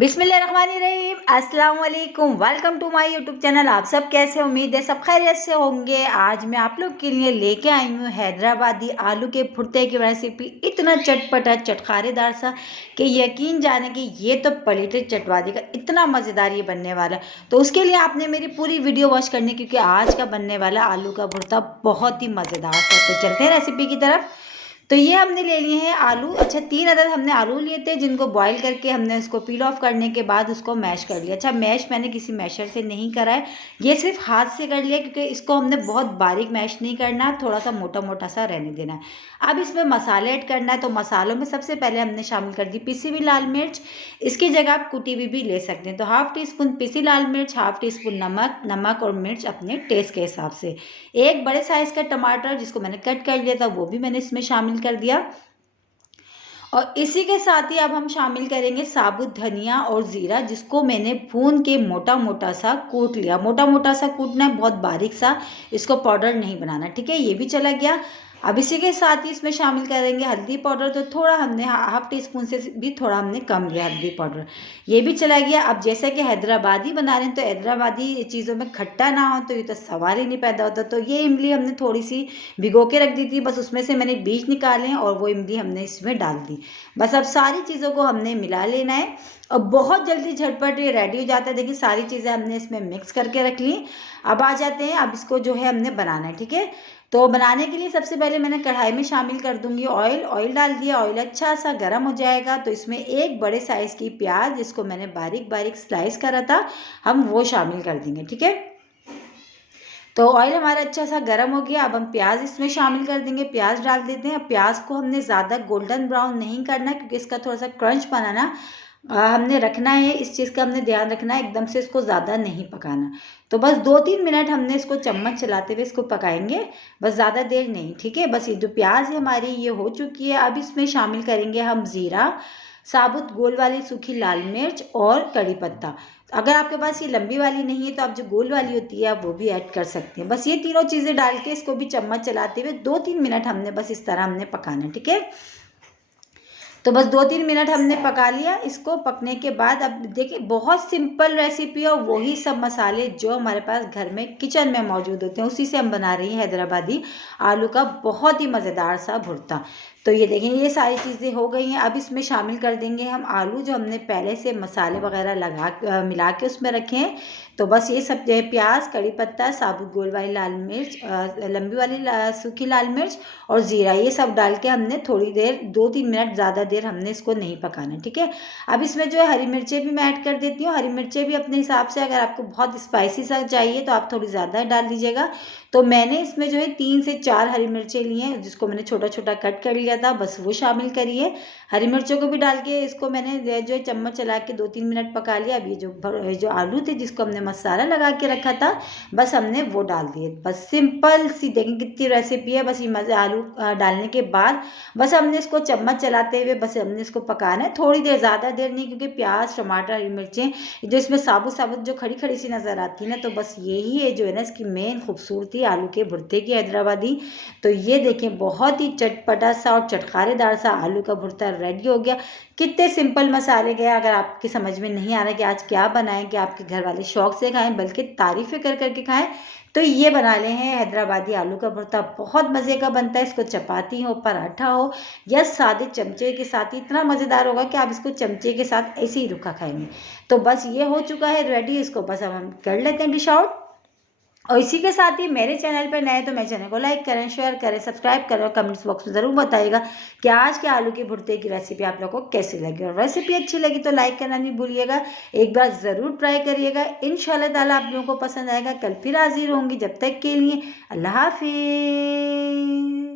बिस्मिल्लाहिर्रहमानिर्रहीम, अस्सलाम वालेकुम। Welcome to my YouTube channel. आप सब कैसे, उम्मीद है सब खैरियत से होंगे। आज मैं आप लोग के लिए लेके आई हूँ हैदराबादी आलू के भुर्ते की रेसिपी। इतना चटपटा चटखारेदार सा कि यकीन जाने कि ये तो पलीते चटवादी का इतना मज़ेदार ये बनने वाला है। तो उसके लिए आपने मेरी पूरी वीडियो वॉच करनी, क्योंकि आज का बनने वाला आलू का भुर्ता बहुत ही मज़ेदार था। तो चलते हैं रेसिपी की तरफ। तो ये हमने ले लिए हैं आलू। अच्छा, 3 अदद हमने आलू लिए थे, जिनको बॉईल करके हमने उसको पील ऑफ करने के बाद उसको मैश कर लिया। अच्छा, मैश मैंने किसी मैशर से नहीं करा है, ये सिर्फ हाथ से कर लिया, क्योंकि इसको हमने बहुत बारीक मैश नहीं करना, थोड़ा सा मोटा मोटा सा रहने देना है। अब इसमें मसाले ऐड करना है। तो मसालों में सबसे पहले हमने शामिल कर दी पिसी हुई लाल मिर्च। इसकी जगह आप कुटी हुई भी ले सकते हैं। तो हाफ टी स्पून पिसी लाल मिर्च, हाफ टी स्पून नमक और मिर्च अपने टेस्ट के हिसाब से। एक बड़े साइज का टमाटर जिसको मैंने कट कर लिया था, वो भी मैंने इसमें शामिल कर दिया। और इसी के साथ ही अब हम शामिल करेंगे साबुत धनिया और ज़ीरा, जिसको मैंने भून के मोटा मोटा सा कूट लिया। मोटा मोटा सा कूटना है, बहुत बारीक सा, इसको पाउडर नहीं बनाना, ठीक है। ये भी चला गया। अब इसी के साथ ही इसमें शामिल करेंगे हल्दी पाउडर। तो थोड़ा हमने हाफ टी स्पून से भी थोड़ा हमने कम लिया हल्दी पाउडर, ये भी चला गया। अब जैसे कि हैदराबादी बना रहे हैं, तो हैदराबादी चीज़ों में खट्टा ना हो तो ये तो सवाल ही नहीं पैदा होता। तो ये इमली हमने थोड़ी सी भिगो के रख दी थी, बस उसमें से मैंने बीज निकाले और वो इमली हमने इसमें डाल दी। बस अब सारी चीज़ों को हमने मिला लेना है और बहुत जल्दी झटपट ये रेडी हो जाता है। देखिए, सारी चीज़ें हमने इसमें मिक्स करके रख ली। अब आ जाते हैं, अब इसको जो है हमने बनाना है, ठीक है। तो बनाने के लिए सबसे पहले मैंने कढ़ाई में शामिल कर दूंगी ऑयल। ऑयल डाल दिया, ऑयल अच्छा सा गर्म हो जाएगा तो इसमें एक बड़े साइज़ की प्याज, जिसको मैंने बारीक बारीक स्लाइस करा था, हम वो शामिल कर देंगे, ठीक है। तो ऑयल हमारा अच्छा सा गर्म हो गया। अब हम प्याज इसमें शामिल कर देंगे। प्याज डाल देते हैं। प्याज को हमने ज़्यादा गोल्डन ब्राउन नहीं करना, क्योंकि इसका थोड़ा सा क्रंच बनाना हमने रखना है। इस चीज़ का हमने ध्यान रखना है, एकदम से इसको ज़्यादा नहीं पकाना। तो बस 2-3 मिनट हमने इसको चम्मच चलाते हुए इसको पकाएंगे, बस ज़्यादा देर नहीं, ठीक है। बस ये जो प्याज है हमारी ये हो चुकी है। अब इसमें शामिल करेंगे हम ज़ीरा, साबुत गोल वाली सूखी लाल मिर्च और कड़ी पत्ता। अगर आपके पास ये लंबी वाली नहीं है तो आप जो गोल वाली होती है आप वो भी ऐड कर सकते हैं। बस ये तीनों चीज़ें डाल के इसको भी चम्मच चलाते हुए 2-3 मिनट हमने बस इस तरह हमने पकाना है, ठीक है। तो बस 2-3 मिनट हमने पका लिया। इसको पकने के बाद अब देखिए, बहुत सिंपल रेसिपी है और वही सब मसाले जो हमारे पास घर में किचन में मौजूद होते हैं उसी से हम बना रही हैं हैदराबादी आलू का बहुत ही मज़ेदार सा भुर्ता। तो ये देखें, ये सारी चीज़ें हो गई हैं। अब इसमें शामिल कर देंगे हम आलू जो हमने पहले से मसाले वगैरह मिला के उसमें रखे हैं। तो बस ये सब प्याज, कड़ी पत्ता, साबुत गोल वाली लाल मिर्च, लंबी वाली सूखी लाल मिर्च और ज़ीरा, ये सब डाल के हमने थोड़ी देर 2-3 मिनट, ज़्यादा देर हमने इसको नहीं पकाना, ठीक है। अब इसमें जो है हरी मिर्चें भी मैं ऐड कर देती हूँ। हरी मिर्चें भी अपने हिसाब से, अगर आपको बहुत स्पाइसी सा चाहिए तो आप थोड़ी ज़्यादा डाल दीजिएगा। तो मैंने इसमें जो है 3 से 4 हरी मिर्चें ली हैं, जिसको मैंने छोटा छोटा कट कर लिया था, बस वो शामिल करिए। हरी मिर्चों को भी डाल के इसको मैंने जो है चम्मच चला के 2-3 मिनट पका लिया। अब ये जो आलू थे जिसको हमने मसाला लगा के रखा था, बस हमने वो डाल दिए। बस सिंपल सी, देखें कितनी रेसिपी है। बस ये मज़े आलू डालने के बाद बस हमने इसको चम्मच चलाते हुए बस हमने इसको पकाना है थोड़ी देर, ज़्यादा देर नहीं, क्योंकि प्याज, टमाटर, हरी मिर्चें जो इसमें साबुत साबुत जो खड़ी खड़ी सी नज़र आती है ना, तो बस यही है जो है ना इसकी मेन खूबसूरती आलू के भुर्ते की हैदराबादी। तो ये देखें, बहुत ही चटपटा सा और चटखारेदार सा आलू का भुर्ता रेडी हो गया। कितने सिंपल मसाले गए। अगर आपके समझ में नहीं आ रहा कि आज क्या बनाएं कि आपके घर वाले शौक से खाएं, बल्कि तारीफ़ें कर करके खाएं, तो ये बना ले हैं हैदराबादी आलू का भुर्ता। बहुत मज़े का बनता है। इसको चपाती हो, पराठा हो या सादे चमचे के साथ, इतना मज़ेदार होगा कि आप इसको चमचे के साथ ऐसे ही रुखा खाएंगे। तो बस ये हो चुका है रेडी। इसको बस हम कर लेते हैं डिश आउट। और इसी के साथ ही मेरे चैनल पर नए तो मेरे चैनल को लाइक करें, शेयर करें, सब्सक्राइब करें और कमेंट्स बॉक्स में ज़रूर बताइएगा कि आज के आलू के भुर्ते की रेसिपी आप लोगों को कैसी लगी। और रेसिपी अच्छी लगी तो लाइक करना नहीं भूलिएगा, एक बार ज़रूर ट्राई करिएगा। इंशाल्लाह ताला आप लोगों को पसंद आएगा। कल फिर हाजिर होंगी, जब तक के लिए अल्लाह हाफिज़।